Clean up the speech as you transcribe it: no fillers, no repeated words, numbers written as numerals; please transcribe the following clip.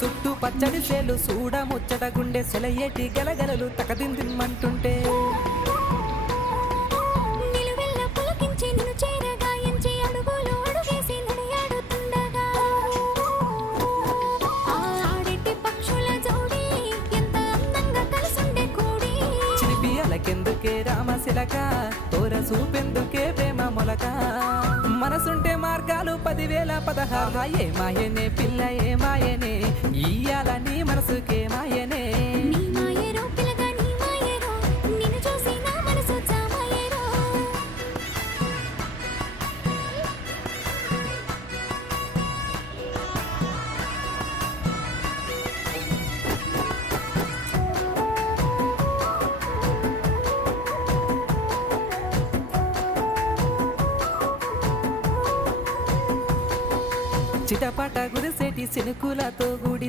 చుట్టూ పచ్చడి సేలు చూడ ముచ్చట గుండె సెలయేటి గలగలలు తకదిందిమ్మంటుంటే నిలువెల్ల పులకించి నిన్ను చేరగాయించి అడుగులు అడుగేసి నడియాడుతుండగా ఆడెట్టి పక్షుల జోడి ఎంత అందంగా కలిసుండే కూడి చిలిపియలకెందుకే రామశిలక తోర చూపెందుకే ప్రేమ మొలక మనసుంటే మార్గాలు 10,016 ఏ మాయనే పిల్ల ఏ మాయనే ఇయ్యాల నీ మనసుకే మాయనే నీ మాయరో పిల్లగా నీ మాయరో నిన్ను చూసి నా మనసు చామాయరో చిటపట గురిసేటి సినుకులతో గుడి